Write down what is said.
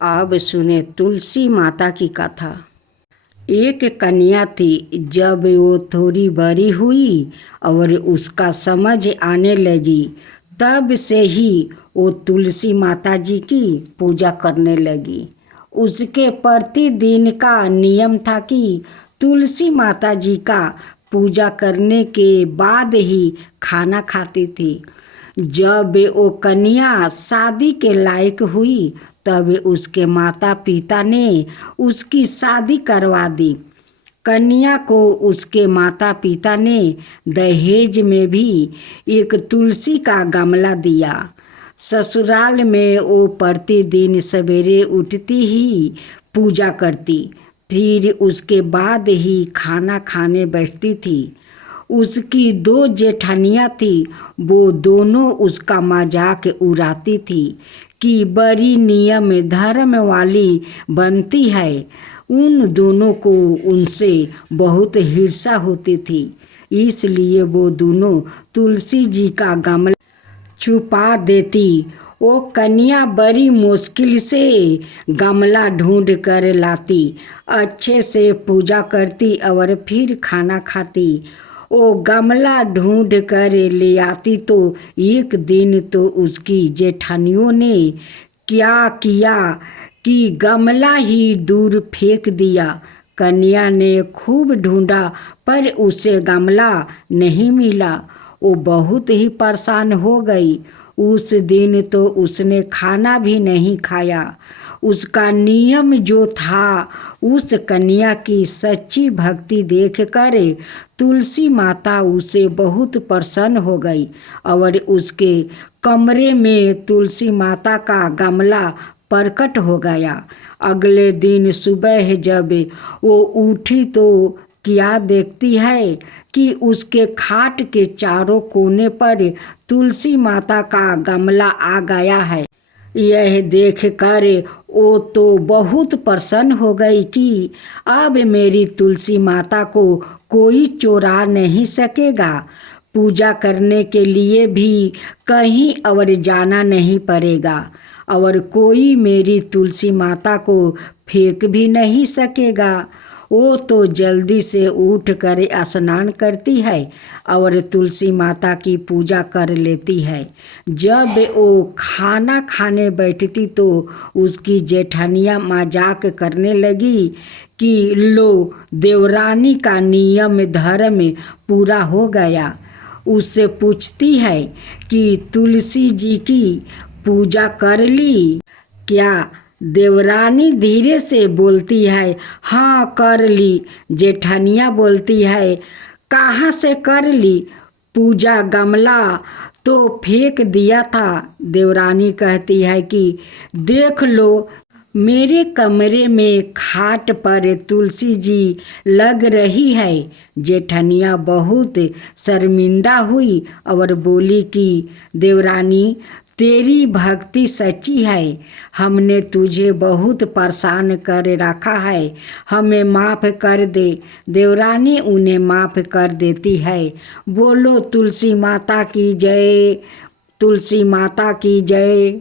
अब सुने तुलसी माता की कथा। एक कन्या थी। जब वो थोड़ी बड़ी हुई और उसका समझ आने लगी, तब से ही वो तुलसी माता जी की पूजा करने लगी। उसके प्रतिदिन का नियम था कि तुलसी माता जी का पूजा करने के बाद ही खाना खाती थी। जब वो कन्या शादी के लायक हुई, तब उसके माता पिता ने उसकी शादी करवा दी। कन्या को उसके माता पिता ने दहेज में भी एक तुलसी का गमला दिया। ससुराल में वो प्रतिदिन सवेरे उठती ही पूजा करती, फिर उसके बाद ही खाना खाने बैठती थी। उसकी दो जेठानियाँ थी, वो दोनों उसका मजाक उड़ाती थी कि बड़ी नियम धर्म वाली बनती है। उन दोनों को उनसे बहुत ईर्ष्या होती थी, इसलिए वो दोनों तुलसी जी का गमला छुपा देती। वो कन्या बड़ी मुश्किल से गमला ढूंढ कर लाती, अच्छे से पूजा करती और फिर खाना खाती। वो गमला ढूंढ कर ले आती तो एक दिन तो उसकी जेठानियों ने क्या किया कि गमला ही दूर फेंक दिया। कन्या ने खूब ढूंढा पर उसे गमला नहीं मिला। वो बहुत ही परेशान हो गई। उस दिन तो उसने खाना भी नहीं खाया। उसका नियम जो था, उस कन्या की सच्ची भक्ति देखकर तुलसी माता उसे बहुत प्रसन्न हो गई और उसके कमरे में तुलसी माता का गमला प्रकट हो गया। अगले दिन सुबह जब वो उठी तो क्या देखती है कि उसके खाट के चारों कोने पर तुलसी माता का गमला आ गया है। यह देखकर वो तो बहुत प्रसन्न हो गई कि अब मेरी तुलसी माता को कोई चुरा नहीं सकेगा। पूजा करने के लिए भी कहीं और जाना नहीं पड़ेगा और कोई मेरी तुलसी माता को फेंक भी नहीं सकेगा। वो तो जल्दी से उठ कर स्नान करती है और तुलसी माता की पूजा कर लेती है। जब वो खाना खाने बैठती तो उसकी जेठानियाँ मजाक करने लगी कि लो, देवरानी का नियम धर्म पूरा हो गया। उससे पूछती है कि तुलसी जी की पूजा कर ली क्या? देवरानी धीरे से बोलती है, हाँ कर ली। जेठानियाँ बोलती है, कहाँ से कर ली? पूजा गमला तो फेंक दिया था। देवरानी कहती है कि देख लो, मेरे कमरे में खाट पर तुलसी जी लग रही है। जेठनिया बहुत शर्मिंदा हुई और बोली कि देवरानी, तेरी भक्ति सच्ची है, हमने तुझे बहुत परेशान कर रखा है, हमें माफ़ कर दे। देवरानी उन्हें माफ़ कर देती है। बोलो तुलसी माता की जय, तुलसी माता की जय।